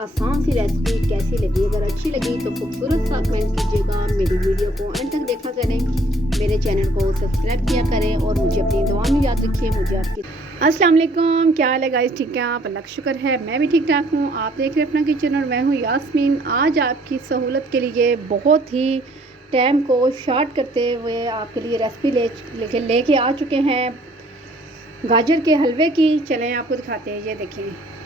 आसान सी रेसिपी कैसी लगी? अगर अच्छी लगी तो खूबसूरत सा कमेंट कीजिएगा। मेरी वीडियो को एंड तक देखा करें, मेरे चैनल को सब्सक्राइब किया करें और मुझे अपनी दुआ में याद रखिए। मुझे आपकी अस्सलाम वालेकुम, क्या हाल है गाइस? ठीक है आप? अल्लाह का शुक्र है मैं भी ठीक ठाक हूँ। आप देख रहे हैं अपना किचन और मैं हूँ यास्मीन। आज आपकी सहूलत के लिए बहुत ही टाइम को शॉर्ट करते हुए आपके लिए रेसिपी लेके आ चुके हैं गाजर के हलवे की। चलें आपको दिखाते हैं। ये देखें,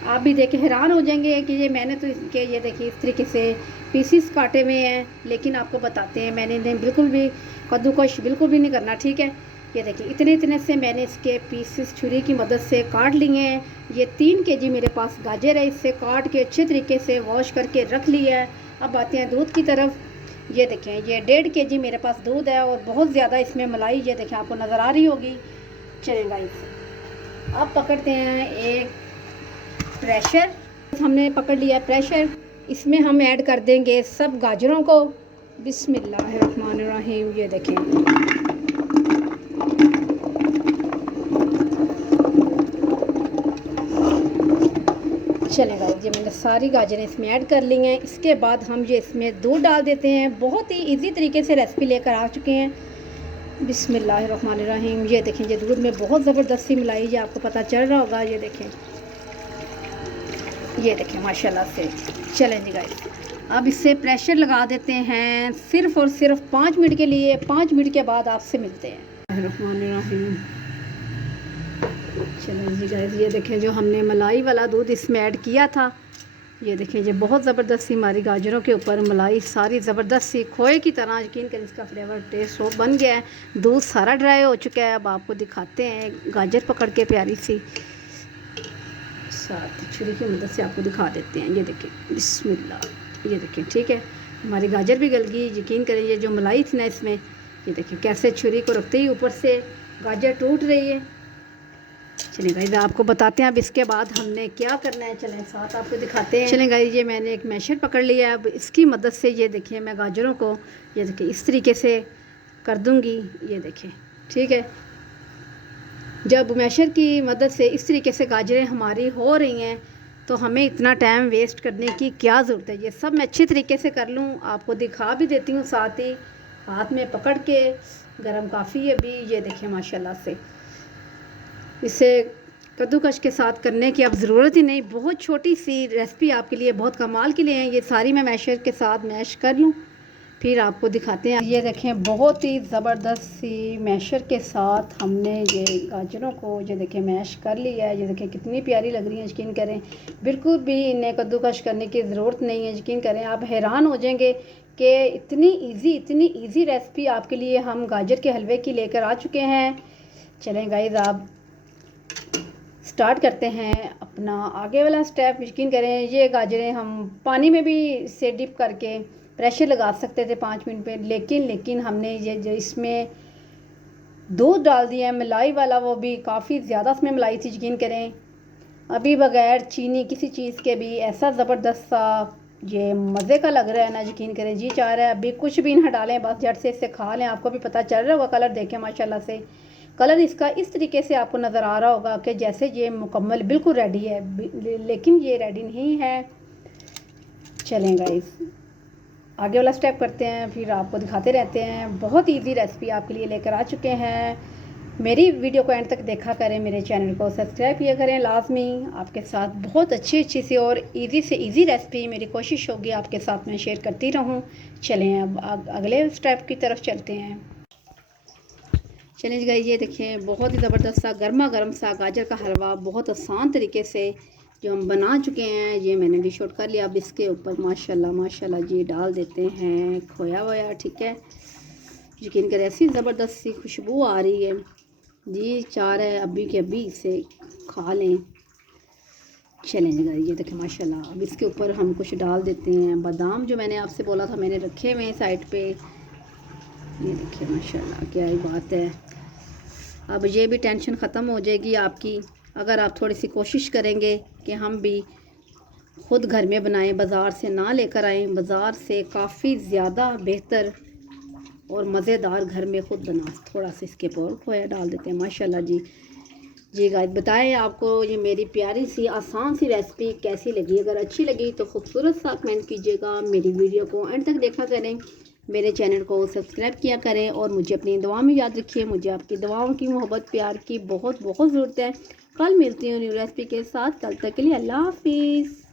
आप भी देख के हैरान हो जाएंगे कि ये मैंने तो इसके ये देखिए इस तरीके से पीसीस काटे हुए हैं, लेकिन आपको बताते हैं मैंने इन्हें बिल्कुल भी कद्दूकश बिल्कुल भी नहीं करना, ठीक है। ये देखिए इतने इतने से मैंने इसके पीसीस छुरी की मदद से काट लिए हैं। ये 3 केजी मेरे पास गाजर है, इससे काट के अच्छे तरीके से वॉश करके रख लिया है। अब आते हैं दूध की तरफ। ये देखें ये 1.5 केजी मेरे पास दूध है और बहुत ज़्यादा इसमें मलाई ये देखें आपको नज़र आ रही होगी। चलेगा इसे अब पकड़ते हैं एक प्रेशर। हमने पकड़ लिया प्रेशर, इसमें हम ऐड कर देंगे सब गाजरों को। बिस्मिल्लाहिर्रहमानिर्रहीम। ये देखें चलेगा, ये मैंने सारी गाजरें इसमें ऐड कर ली हैं। इसके बाद हम ये इसमें दूध डाल देते हैं। बहुत ही इजी तरीके से रेसिपी लेकर आ चुके हैं। बिस्मिल्लाहिर्रहमानिर्रहीम। ये देखें ये दूध में बहुत ज़बरदस्त सी मलाई है, आपको पता चल रहा होगा। ये देखें माशाल्लाह से। चलें जी गाइस, अब इससे प्रेशर लगा देते हैं सिर्फ़ और सिर्फ 5 मिनट के लिए। 5 मिनट के बाद आपसे मिलते हैं। चलें जी गाइस, ये देखें जो हमने मलाई वाला दूध इसमें ऐड किया था, ये देखें ये बहुत ज़बरदस्त सी हमारी गाजरों के ऊपर मलाई सारी ज़बरदस्त सी खोए की तरह, यकीन करें इसका फ्लेवर टेस्ट हो बन गया है। दूध सारा ड्राई हो चुका है। अब आपको दिखाते हैं गाजर पकड़ के प्यारी सी साथ छुरी की मदद से आपको दिखा देते हैं। ये देखें बिस्मिल्लाह। ये देखें ठीक है, हमारी गाजर भी गल गई। यकीन करें ये जो मलाई थी ना इसमें, ये देखें कैसे छुरी को रखते ही ऊपर से गाजर टूट रही है। चलें गाइस आपको बताते हैं अब इसके बाद हमने क्या करना है। चलें साथ आपको दिखाते हैं। चलें गाइस, ये मैंने एक मैशर पकड़ लिया है। अब इसकी मदद से ये देखिए मैं गाजरों को ये देखिए इस तरीके से कर दूँगी। ये देखें ठीक है, जब मैशर की मदद से इस तरीके से गाजरें हमारी हो रही हैं तो हमें इतना टाइम वेस्ट करने की क्या ज़रूरत है। ये सब मैं अच्छी तरीके से कर लूँ, आपको दिखा भी देती हूँ साथ ही हाथ में पकड़ के। गरम काफ़ी है अभी। ये देखें माशाल्लाह से, इसे कद्दूकश के साथ करने की अब ज़रूरत ही नहीं। बहुत छोटी सी रेसिपी आपके लिए बहुत कमाल के लिए है। ये सारी मैं मैशर के साथ मैश कर लूँ फिर आपको दिखाते हैं। ये देखें बहुत ही ज़बरदस्त सी मैशर के साथ हमने ये गाजरों को ये देखें मैश कर लिया है। ये देखें कितनी प्यारी लग रही है। यकीन करें बिल्कुल भी इन्हें कद्दूकश करने की ज़रूरत नहीं है। यकीन करें आप हैरान हो जाएंगे कि इतनी इजी रेसिपी आपके लिए हम गाजर के हलवे की लेकर आ चुके हैं। चलें गाइस आप स्टार्ट करते हैं अपना आगे वाला स्टेप। यकीन करें ये गाजरें हम पानी में भी से डिप करके प्रेशर लगा सकते थे 5 मिनट पे, लेकिन हमने ये जो इसमें दूध डाल दिया है मलाई वाला, वो भी काफ़ी ज़्यादा इसमें मलाई थी। यकीन करें अभी बगैर चीनी किसी चीज़ के भी ऐसा ज़बरदस्त सा ये मज़े का लग रहा है ना। यकीन करें जी चाह रहा है अभी कुछ भी ना डालें, बस झट से इसे खा लें। आपको भी पता चल रहा होगा, कलर देखें माशाल्लाह से। कलर इसका इस तरीके से आपको नज़र आ रहा होगा कि जैसे ये मुकम्मल बिल्कुल रेडी है, लेकिन ये रेडी नहीं है। चलें गाइस आगे वाला स्टेप करते हैं, फिर आपको दिखाते रहते हैं। बहुत इजी रेसिपी आपके लिए लेकर आ चुके हैं। मेरी वीडियो को एंड तक देखा करें, मेरे चैनल को सब्सक्राइब किया करें लाजमी। आपके साथ बहुत अच्छी सी और इजी से इजी रेसिपी मेरी कोशिश होगी आपके साथ मैं शेयर करती रहूं। चलें अब अगले स्टेप की तरफ चलते हैं। चलें गाइस, ये देखें बहुत ही ज़बरदस्त सा गर्मा गर्म सा गाजर का हलवा बहुत आसान तरीके से जो हम बना चुके हैं। ये मैंने डिश आउट कर लिया। अब इसके ऊपर माशाल्लाह जी डाल देते हैं खोया वोया, ठीक है। यकीन करें ऐसी ज़बरदस्त सी खुशबू आ रही है जी, चाह रहा है अभी के अभी इसे खा लें। चलें ये देखें माशाल्लाह। अब इसके ऊपर हम कुछ डाल देते हैं बादाम, जो मैंने आपसे बोला था मैंने रखे हुए हैं साइड पे। ये देखिए माशाल्लाह क्या ही बात है। अब ये भी टेंशन ख़त्म हो जाएगी आपकी अगर आप थोड़ी सी कोशिश करेंगे कि हम भी ख़ुद घर में बनाएं, बाज़ार से ना लेकर आएँ। बाज़ार से काफ़ी ज़्यादा बेहतर और मज़ेदार घर में ख़ुद बना। थोड़ा सा इसके ऊपर खोया डाल देते हैं माशाल्लाह जी। जी गाइस बताएं आपको ये मेरी प्यारी सी आसान सी रेसिपी कैसी लगी। अगर अच्छी लगी तो खूबसूरत सा कमेंट कीजिएगा। मेरी वीडियो को एंड तक देखा करें, मेरे चैनल को सब्सक्राइब किया करें और मुझे अपनी दुआ में याद रखिए। मुझे आपकी दुआओं की, मोहब्बत, प्यार की बहुत बहुत ज़रूरत है। कल मिलती हूँ न्यू रेसिपी के साथ। कल तक के लिए अल्लाह हाफिज़।